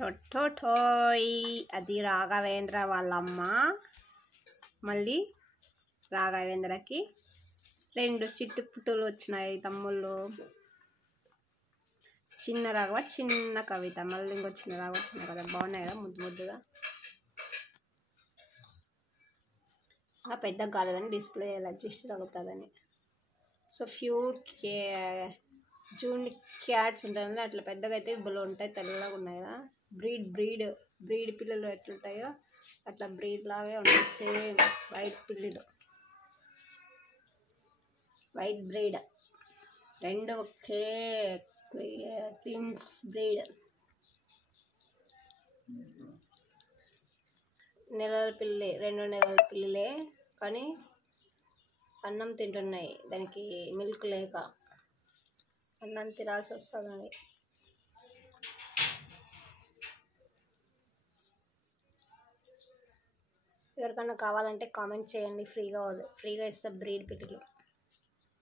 టొట్టోటోయ్ అది రాఘవేంద్ర వాళ్ళమ్మ. మళ్ళీ రాఘవేంద్రకి 2 చిట్టుపుట్టులు వచ్చినాయి తమ్ముళ్ళు. చిన్న రాఘవ, చిన్న కవిత. మళ్ళీ ఇంకో చిన్న రాఘవ, చిన్న కవిత. బాగున్నాయి కదా ముద్దు ముద్దుగా. పెద్ద కాలేదని డిస్ప్లే జిస్ట్ తగ్గుతుందని. సో జూన్ క్యాట్స్ ఉంటాయి అట్లా పెద్దగా అయితే ఇబ్బులు ఉంటాయి, తెల్లగా ఉన్నాయి కదా. బ్రీడ్ పిల్లలు ఎట్లుంటాయో అట్లా బ్రీడ్ లాగే ఉంటాయి, సేమ్ వైట్ పిల్లలు, వైట్ బ్రీడ్. 2 ఒకే ట్విన్స్ బ్రీడ్. నెలల పిల్లి, 2 నెలల పిల్లలే కానీ అన్నం తింటున్నాయి. దానికి మిల్క్ లేక అన్నం తినాల్సి వస్తుంది. ఎవరికన్నా కావాలంటే కామెంట్ చేయండి, ఫ్రీగా ఇస్తా బ్రీడ్ పిల్లలు.